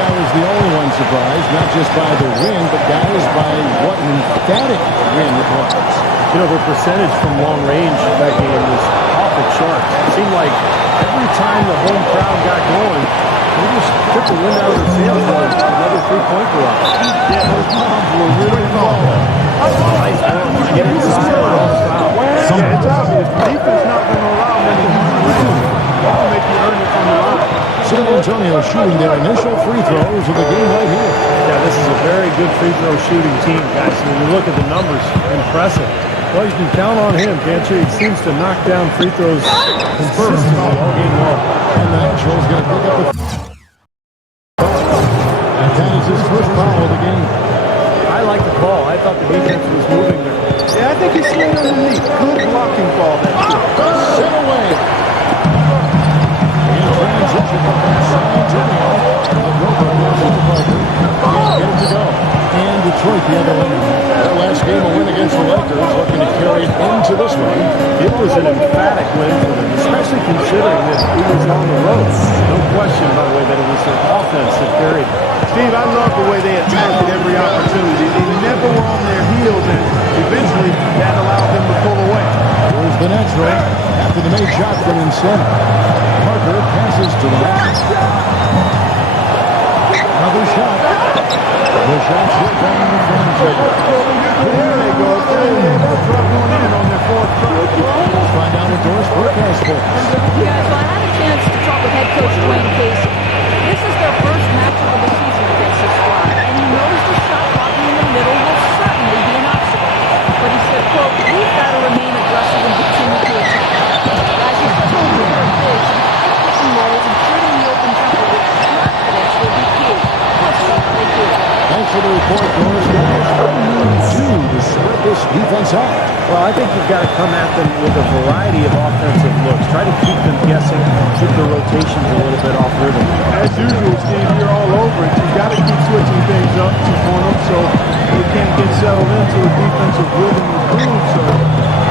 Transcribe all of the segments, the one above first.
guy was the only one surprised, not just by the win, but guys by what an emphatic win it was. You know, their percentage from long range that game was off the charts. It seemed like every time the home crowd got going, they just took the wind out of their sails with another three-point garage. Yeah, those bombs were really cold. Nice ball. Get inside or else foul. Yeah, it's obvious. The defense not going to allow them to use the rim. That'll make you earn it from the line. San Antonio shooting their initial free throws of the game right here. Yeah, this is a very good free throw shooting team, guys. When you look at the numbers, impressive. Well, you can count on him, can't you? He seems to knock down free throws consistently all game long. And the Nationals going to pick up the... And that is his first foul of the game. I like the call. I thought the defense was moving there. Yeah, I think he's swinging underneath. Good blocking ball that shit. Set away. In transition from San Antonio. The Grover passes to Parker. Can't get it to go. And Detroit the other way. Their last game a win against the Lakers, looking to carry it into this one. It was an emphatic win for them, especially considering that he was on the road. No question, by the way, that it was their offense that carried. Steve, I love the way they attacked at every opportunity. They never were on their heels, and eventually that allowed them to pull away. Here's the natural after the made shot from inside. Parker passes to the left. Another shot. The shot's hit down in the front. There they go. They're going in on their fourth try. Let's find out what Doris Burke has for us. Guys, well, I had a chance to talk with head coach Dwayne Casey. This is their first matchup of the season against this squad, and he knows the shot blocking in the middle will certainly be an obstacle. But he said, quote, we've got to remain aggressive and continue to attack. Guys, he said, we'll do our big to be pick and rolls and shooting the open jumper with confidence will be key. We'll see how they do. Thanks for the report, Doris. Guys, what do you do to spread this defense out? Well, I think you've got to come at them with a variety of offensive looks. Try to keep them guessing, keep the rotations a little bit off rhythm. As usual, Steve, you're all over it. You've got to keep switching things up on them so they can't get settled into a defensive rhythm and groove. So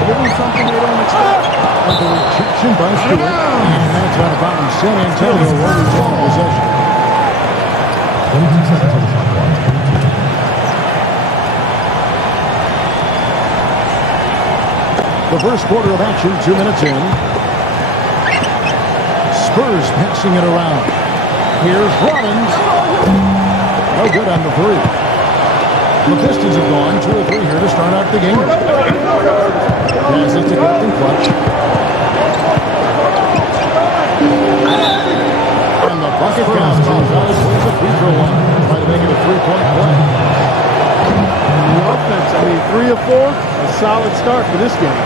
give them something they don't expect. The rejection by Stewart. And that's out of bounds. San Antonio will retain possession. The first quarter of action, 2 minutes in. Spurs passing it around. Here's Rollins. No good on the three. The Pistons have gone 2 or 3 here to start out the game. Pass it to Captain Clutch. And the bucket counts. Gonzalez wins a free throw line. Trying to make it a 3-point play. The offense, I mean, 3 of 4, a solid start for this game.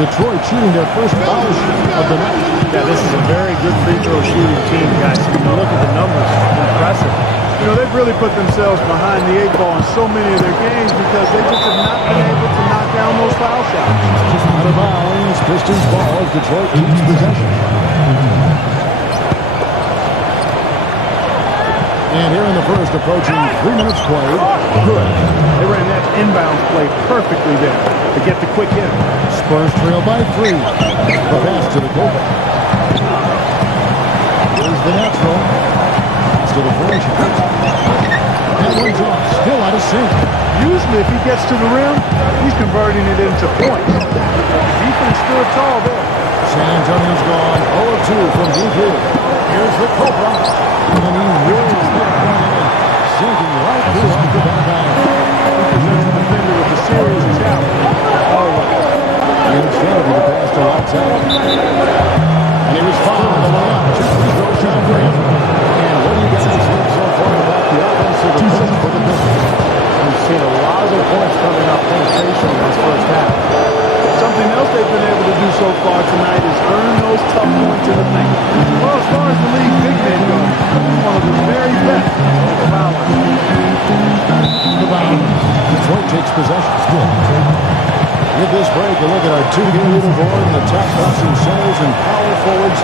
Detroit shooting their first foul of the night. Yeah, this is a very good free throw shooting team, guys. If you look at the numbers, impressive. You know, they've really put themselves behind the 8 ball in so many of their games because they just have not been able to knock down those foul shots. Out of bounds, Pistons ball as Detroit keeps possession. And here in the first, approaching 3 minutes played. Good. They ran that inbounds play perfectly there to get the quick hit. Spurs trail by 3. The pass to the goal. Here's the natural. To the French. And one's off. Still out of sync. Usually if he gets to the rim, he's converting it into points. The defense stood tall there. San Antonio's gone 0-2 from deep here. Here's the Cobra. And he reels that one in. Sinking right through off the back iron. He presents the defender with a serious challenge. Instead, he passed to lights out. And he was fouled on the way out. 2 free throw shot for him. And what do you guys think so far about the offensive approach for the Pistons? We've seen a lot of their points coming off penetration in this first half. Something else they've been able to do so far tonight is earn those tough points in the paint. Well, as far as the league big men go, he's one of the very best at the foul line. The bounds. Detroit takes possession. With this break, a look at our 2-game leaderboard and the top passing centers and power forwards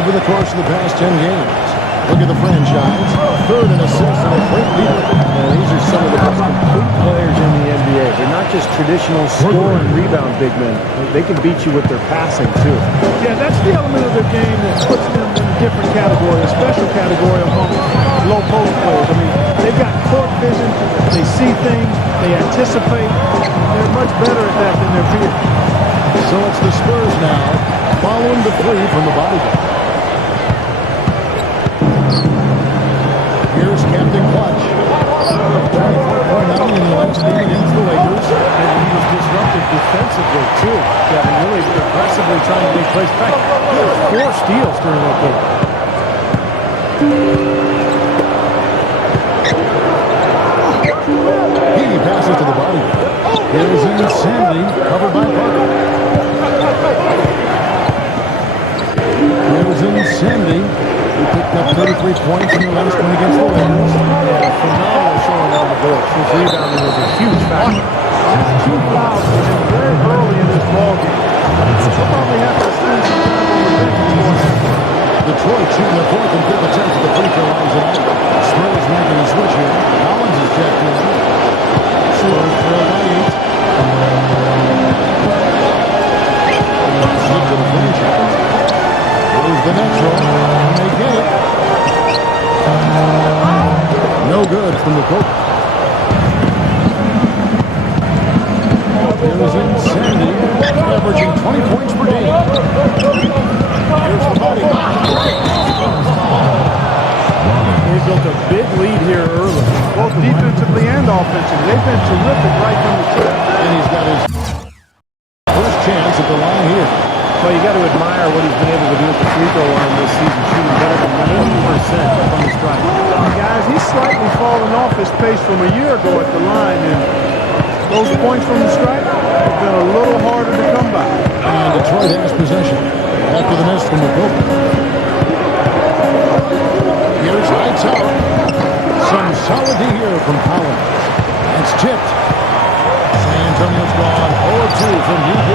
over the course of the past 10 games. Look at the franchise. 3rd in assists and a great leader. These are some of the most complete players in the NBA. They're not just traditional score and rebound big men. They can beat you with their passing, too. Yeah, that's the element of their game that puts them in a different category, a special category among low post players. I mean, they've got court vision. They see things. They anticipate. They're much better at that than their peers. So it's the Spurs now, following the three from the body. Here's Captain Clutch. 24-9 in the last game against the Lakers. And he was disrupted defensively, too. Kevin, really aggressively trying to make plays. In fact, he had 4 steals during that game. He passes to the body. Here's Insanity, covered by Parker. Here's Insanity, who picked up 33 points in the last one against the Lakers. Yeah, phenomenal showing on the board. His rebounding was a huge factor. That's 2 fouls for him very early in this ballgame. He'll probably have to spend some time on the bench before that. Detroit shooting the fourth and fifth attempts at the free throw line tonight. Spurs making a switch here. Collins is checked in. Spurs trail by 8. Slip to the franchise. Here's the natural. And they get it. No good from the coach. Here's Insanity, averaging 20 points per game. Here's the body. They built a big lead here early. Both defensively and offensively. They've been terrific right from the start. And he's got his first chance at the line here. Well, you got to admire what he's been able to do at the free throw line this season, shooting better than 90% from the stripe. Guys, he's slightly fallen off his pace from a year ago at the line, and those points from the stripe have been a little harder to come by. And Detroit has possession after the miss from McCoy. Here's lights out. Some solid D here from Collins. It's tipped. San Antonio's gone 0-2 from UD.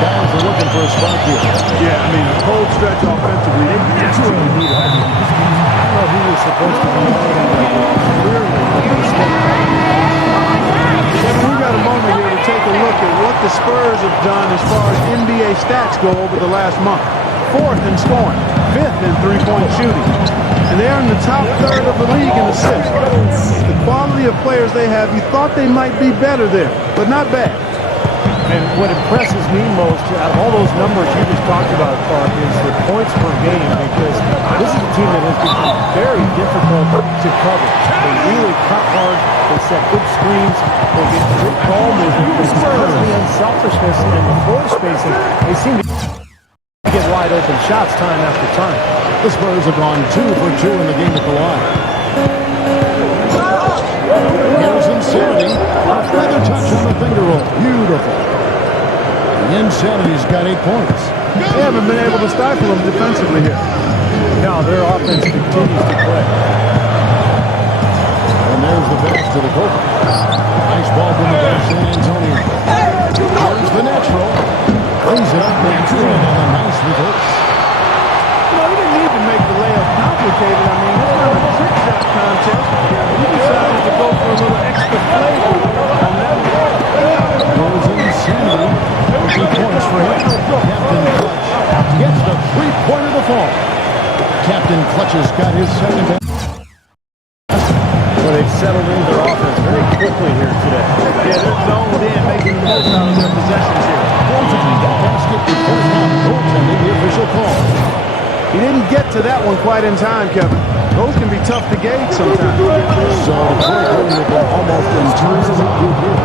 Guys are looking for a spot here. Yeah, I mean, the cold stretch offensively, they desperately need it. I don't know who was supposed to be clearly a mistake. Kevin, we got a moment here to take a look at what the Spurs have done as far as NBA stats go over the last month. 4th in scoring, 5th in three-point shooting. And they are in the top third of the league in assists. The quality of players they have, you thought they might be better there, but not bad. And what impresses me most out of all those numbers you just talked about, Clark, is the points per game, because this is a team that has become very difficult to cover. They really cut hard. They set good screens. They get good ball movement. Because of the unselfishness and the floor spacing, they seem to get wide open shots time after time. The Spurs have gone 2 for 2 in the game at the line. Here's Insanity. Another touch on the finger roll. Beautiful. Insanity's got 8 points. They haven't been able to stifle them defensively here. No, their offense continues to play. And there's the pass to the Copa. Nice ball from the San Antonio. Here's the natural. Brings it up and through on a nice reverse. You know, he didn't need to make the layup complicated. I mean, it's not a trick shot contest. He decided to go for a little extra flavor on that one. Goes Insanity. 2 points for him. Captain Clutch gets the three-pointer to fall. Captain Clutch has got his second. Well, they've settled into their offense very quickly here today. Yeah, they're zoned in, making the most out of their possessions here. Basket before not goaltending, the official call. He didn't get to that one quite in time, Kevin. Those can be tough to gauge sometimes. So Detroit holding it almost entirely good here.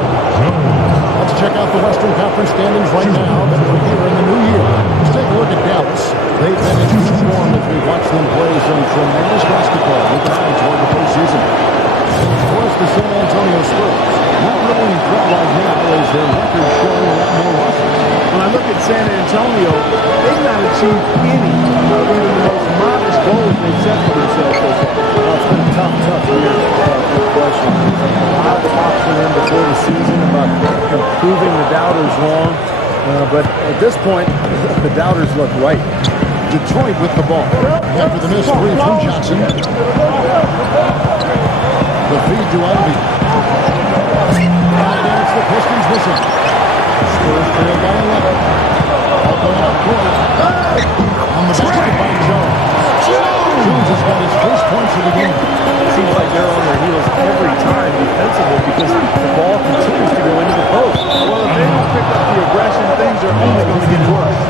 Let's check out the Western Conference standings right now that are here in the new year. Let's take a look at Dallas. They've been in good form as we watch them play some tremendous basketball with an eye toward the postseason. Of course, the San Antonio Spurs not really in front right now as their record showing a lot more losses. When I look at San Antonio, they've not achieved any of even the most modest goals they've set for themselves so far. Well, it's been a tough year. Good question. A lot of talk for them before the season about improving the doubters wrong. But at this point, the doubters look right. Detroit with the ball. After the missed three from Johnson. The feed to Ivy. And it's the Pistons missing. Spurs trail by 11. Up on the court. On the basket by Jones. Jones has got his first points of the game. Seems like they're on their heels every time defensively because the ball continues to go into the post. Well, if they don't pick up the aggression, things are only going to get worse.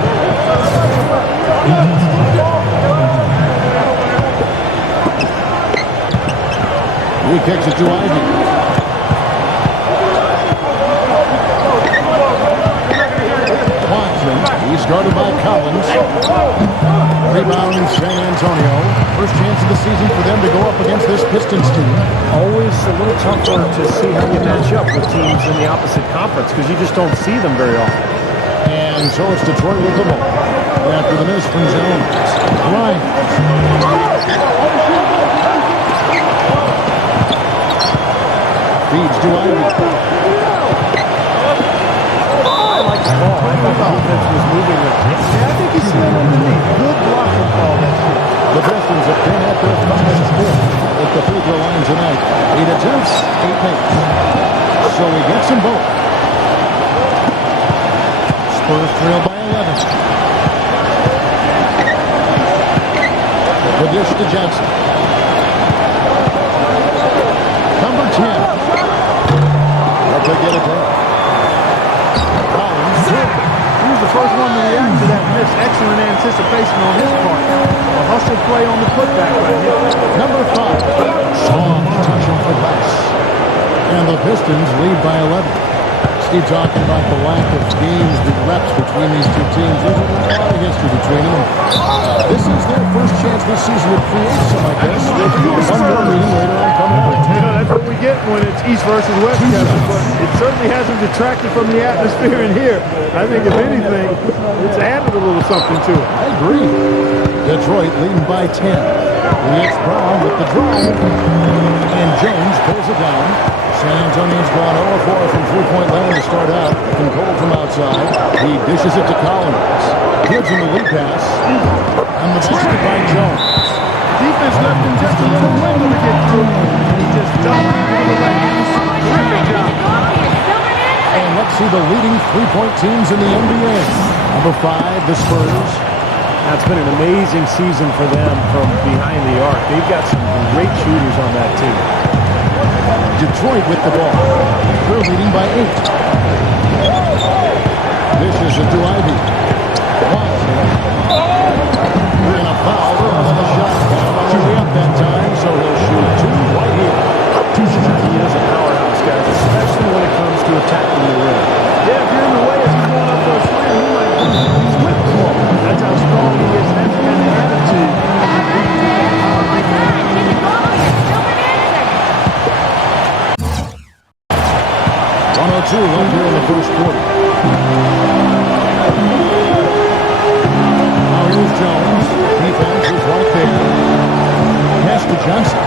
He kicks it to Ivy. Watson, he's guarded by Collins. Rebound San Antonio. First chance of the season for them to go up against this Pistons team. Always a little tougher to see how you match up with teams in the opposite conference because you just don't see them very often. And so it's Detroit with the ball. After the miss from Jones. Ryan. Feeds to Ivy. I like the ball. I thought the defense was moving it. Yeah, I think he's still underneath. Good blocking call, that shit. The Pistons have been at their finest hit at the free throw line tonight. 8 attempts, 8 makes. So he gets them both. Spurs trail by 11. The dish to Johnson. Number 10. Up to get it there. Collins. He was the first one to react to that miss. Excellent anticipation on his part. A hustle play on the putback right here. Number 5. Soft touch off the glass. And the Pistons lead by 11. Steve talking about the lack of games, the reps between these two teams. There's a lot of history between them. This is their first chance this season to create some, I guess. There's one more meeting later on coming up. You know, that's what we get when it's East versus West, Kevin, but it certainly hasn't detracted from the atmosphere in here. I think, if anything, it's added a little something to it. I agree. Detroit leading by 10. It's Brown with the drive. And Jones pulls it down. San Antonio's gone 0-4 from three-point land to start out. Controlled from outside. He dishes it to Collins. Gives him the lead pass. And the basket by Jones. Defense left him just a little window to get through. He just dumped into the lane. Terrific job. And let's see the leading three-point teams in the NBA. Number 5, the Spurs. That's been an amazing season for them from behind the arc. They've got some great shooters on that team. Detroit with the ball. They're leading by 8. Dishes it to Ivy. Watson. And a foul. Lost the shot. On the way up that time, so he'll shoot 2 right here. He is a powerhouse, guys, especially when it comes to attacking the rim. Yeah, if you're in the way as he's going up for a slam, he might he's with the ball. That's how strong he is. That's the kind of attitude. 102 left here in the first quarter. Now here's Jones. Defense is right there. Pass to Johnson.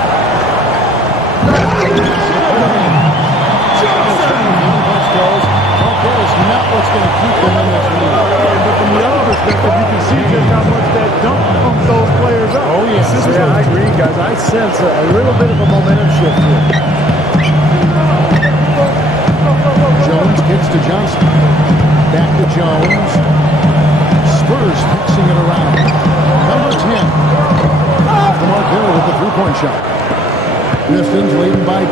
That is not what's going to keep them in this league. But from the other perspective, you can see just how much that dunk pumps those players up. Oh, yes. Yeah, I agree, guys. I sense a little bit of a momentum shift here. Jones kicks to Johnson. Back to Jones. Spurs fixing it around. Number 10. Off the mark there with the three-point shot. Pistons leading by 10.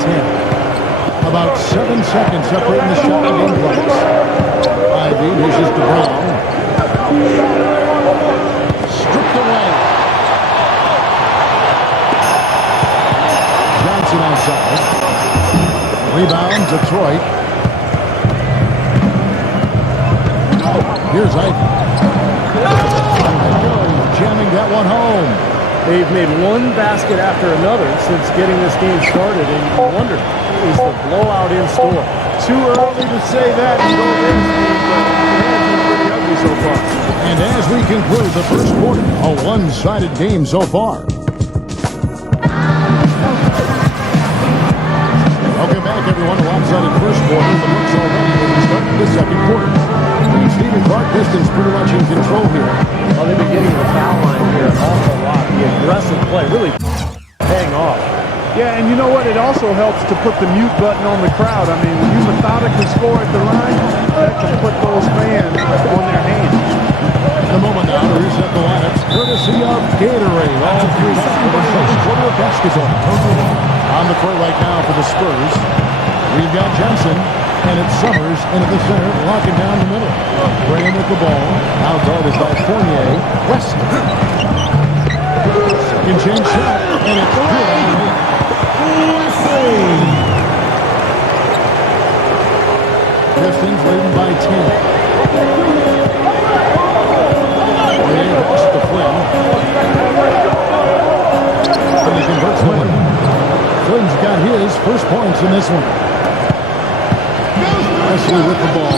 About 7 seconds separating the shot and game clocks. Ivy dishes to Brown. Stripped away. Johnson outside. Rebound, Detroit. Here's Ivy. Jamming that one home. They've made one basket after another since getting this game started, and you wonder, is the blowout in store? Too early to say that and go against him, but it has been pretty ugly so far. And as we conclude the first quarter, a one-sided game so far. Welcome back, everyone. A lopsided first quarter. The looks already as we start the second quarter. And Stephen Clark, Pistons pretty much in control here. Well, they've been getting the foul line here an awful lot. The aggressive play really paying off. Yeah, and you know what? It also helps to put the mute button on the crowd. I mean, when you methodically score at the line, that can put those fans on their hands. The a moment now to reset the lineups, courtesy of Gatorade. All three set for the second quarter of basketball. On the court right now for the Spurs, we've got Johnson, and it's Summers into the center, locking down the middle. Graham with the ball. Now guarded by Fournier. West. Second chance shot, and it's good. Pistons leading by 10. Pass to Flynn. And he converts one. Flynn's got his first points in this one. Wesley with the ball.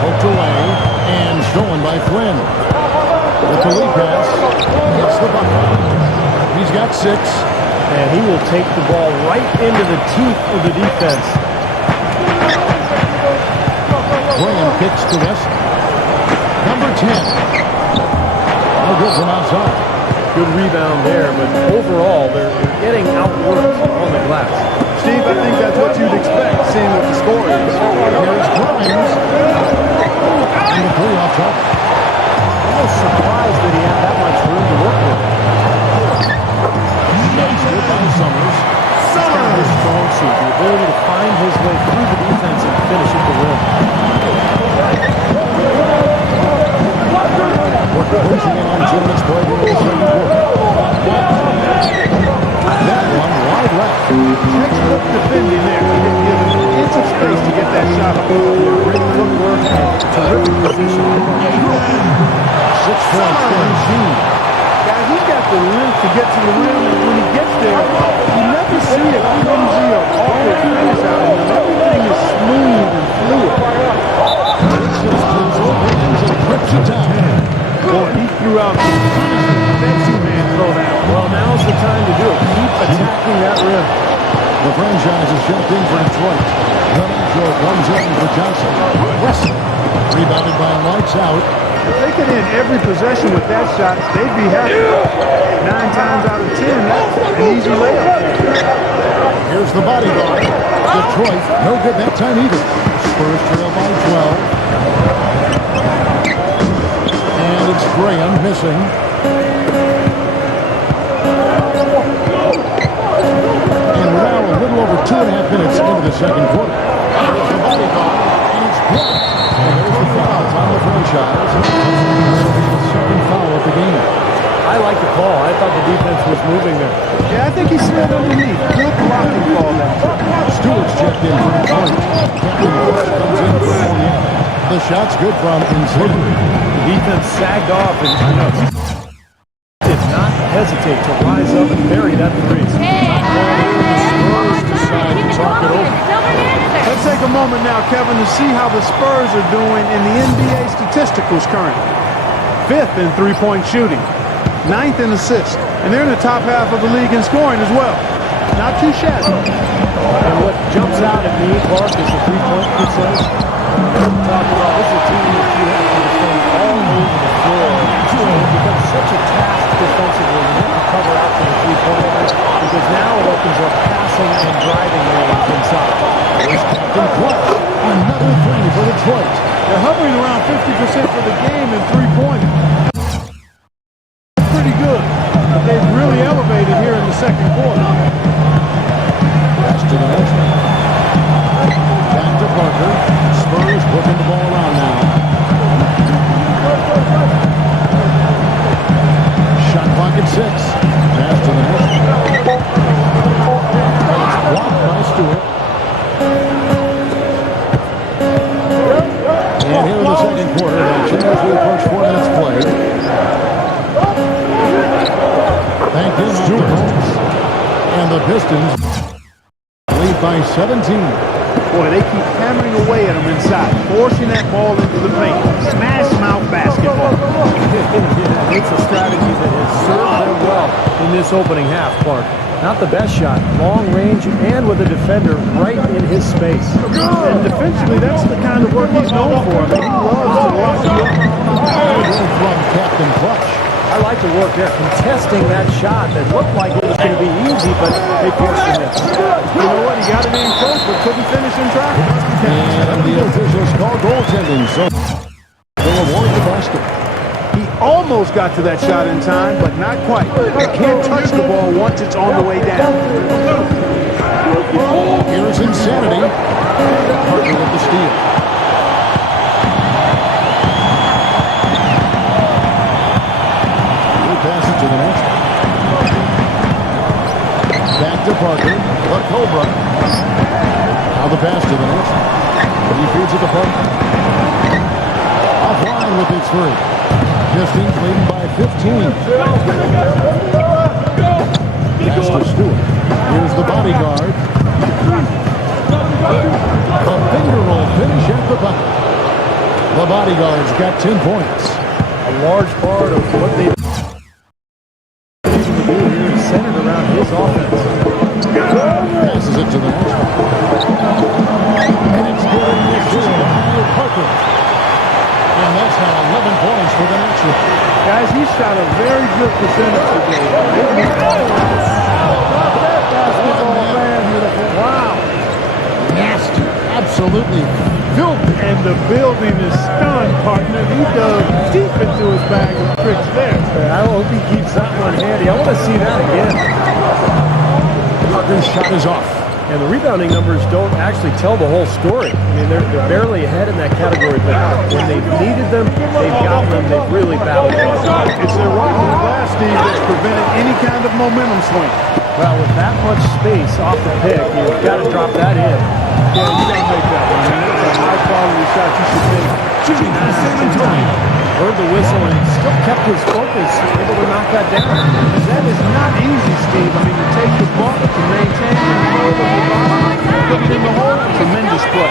Poked away and stolen by Flynn. With the lead pass, gets the bucket. He's got 6. And he will take the ball right into the teeth of the defense. Graham kicks to West. Number 10. No good from outside. Good rebound there, but overall, they're getting outworked on the glass. Steve, I think that's what you'd expect, seeing what the score is. Here's Grimes. And the 3 off top. Almost surprised that he had that much room to work with. Summers. His strong suit, the ability to find his way through the defense and finish at the rim. We're closing in on 2 minutes play here in the second quarter. That one wide left. Textbook defending there. He didn't give him an inch of space to get that shot up. Great footwork and terrific position. 6 points for Gene. Guys, he's got the length to get to the rim, and when he gets there, you never see a clumsy or awkward finish out of him. Everything is smooth and fluid. Boy, he threw out some sexy man throwdown. Well, now's the time to do it. Keep attacking that rim. The franchise is checked in for Detroit. Running short, comes in for Johnson. West. Rebounded by Lights Out. If they could end every possession with that shot, they'd be happy. 9 times out of 10, that's an easy layup. Here's the body guard. Detroit, no good that time either. Spurs trail by 12. And it's Graham missing. And we're now a little over 2.5 minutes into the second quarter. Here's the body guard, and it's blocked. And there's the fouls on the franchise. The second foul of the game. I like the call. I thought the defense was moving there. Yeah, I think he slid underneath. Good blocking call that time. Stewart's checked in for Detroit. Captain Bush comes in for Fournier. The shot's good from inside. The defense sagged off and did not hesitate to rise up and bury that 3. The Spurs decide to talk it over. Let's take a moment now, Kevin, to see how the Spurs are doing in the NBA statisticals currently. 5th in three-point shooting, 9th in assists, and they're in the top half of the league in scoring as well. Not too shabby. And what jumps out at me, Clark, is the three-point percentage. We're talking about this is a team that you have to defend all over the floor. It becomes such a task defensively when you have to cover out to the three-point line because now it opens up passing and driving lanes inside. Here's Captain Clutch. Another 3 for Detroit. They're hovering around 50% for the game in three-pointers. Pretty good, but they've really elevated here in the second quarter. Pass to the next one. Back to Parker. Spurs working the ball around now. Shot clock at 6. Pass to the next one. It's blocked by Stewart. And here in the second quarter, action as we approach 4 minutes played. Back in off the Pistons. And the Pistons lead by 17. Boy, they keep hammering away at them inside, forcing that ball into the paint. Smash mouth basketball. It's a strategy that has served them well in this opening half, Clark. Not the best shot, long range, and with a defender right in his space. And defensively, that's the kind of work he's known for. I mean, he loves to lock you up. From Captain Clutch. I like the work there, contesting that shot that looked like it was going to be easy, but they forced the miss. You know what? He got it in close, but couldn't finish in traffic. counts. And the officials call goaltending, so they'll award the basket. He almost got to that shot in time, but not quite. You can't touch the ball once it's on the way down. Here's Insanity. Parker with the steal. He'll pass it to the next. Back to Parker. The Cobra. Now the pass to the next. He feeds it to Parker. Offline with its three. Pistons leading by 15. Pass to Stewart. Here's the bodyguard. A finger roll finish at the bucket. The bodyguard's got 10 points. A large part of what they do here is centered around his offense. Passes it to the next one. And it's good. It's just Parker. And that's now 11 points for the next one. Guys, he shot a very good percentage today. Wow. Nasty. Absolutely filthy. And the building is stunned, partner. He dug deep into his bag of tricks there. I hope he keeps that one handy. I want to see that again. Parker's shot is off. And the rebounding numbers don't actually tell the whole story. I mean, they're barely ahead in that category, but when they've needed them, they've gotten them. They've really battled for them. It's their rock in the glass, Steve, that's prevented any kind of momentum swing. Well, with that much space off the pick, you've got to drop that in. Yeah, you got to make that one. I mean, it's a high-quality shot you should take. Heard the whistle and still kept his focus, able to knock that down. That is not easy, Steve. I mean, to take the ball, to maintain control of the ball, put it in the hole, tremendous play.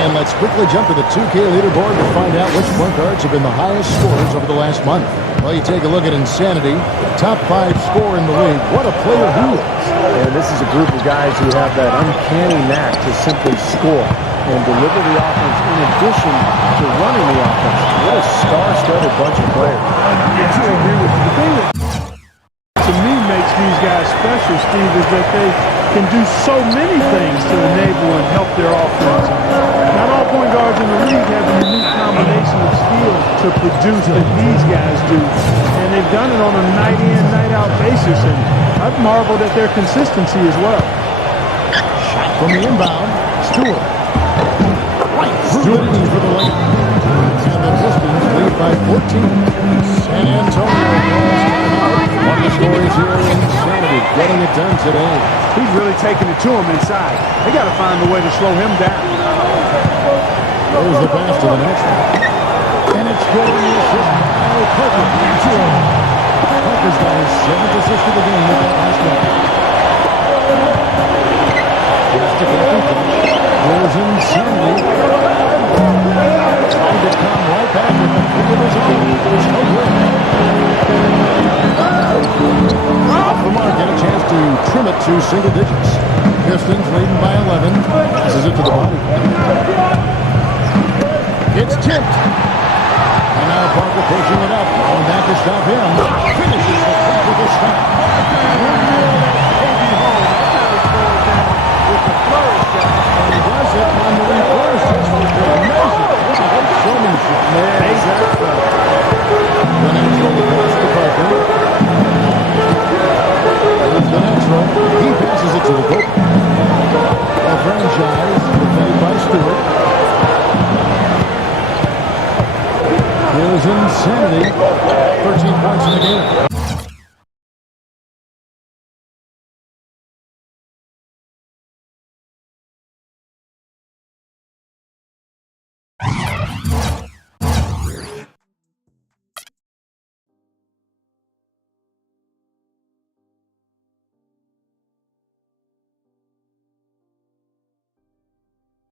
And let's quickly jump to the 2K leaderboard to find out which point guards have been the highest scorers over the last month. Well, you take a look at Insanity, top 5 scorer in the league. What a player he is. And this is a group of guys who have that uncanny knack to simply score and deliver the offense in addition to running the offense. What a star-studded bunch of players. Yes, I agree with you. The thing that to me makes these guys special, Steve, is that they can do so many things to enable and help their offense. Not all point guards in the league have a unique combination of skills to produce that these guys do. And they've done it on a night-in, night-out basis, and I've marveled at their consistency as well. Shot from the inbound, Stewart. Right through it for the lane. And the Pistons lead by 14. San Antonio calls timeout. One of the stories here in Insanity, getting it done today. He's really taking it to him inside. They got to find a way to slow him down. There's the pass to the next one. And it's good in the assist. Parker. Parker's got his 7th assist of the game with that last one. Here's the Captain Clutch. Here's Insanity. Trying to come right back with the fingers again. It's no good. Off the mark, get a chance to trim it to single digits. Pistons leading by 11. Passes it to the body. It's tipped. And now Parker pushing it up. Going back to stop him. Finishes the top with a stop. And he does it on the reverse. That's amazing. What a great showmanship. The natural pass to Parker. There's the natural. He passes it to the goal. A franchise defended by Stewart. Here's Insanity. 13 points in the game.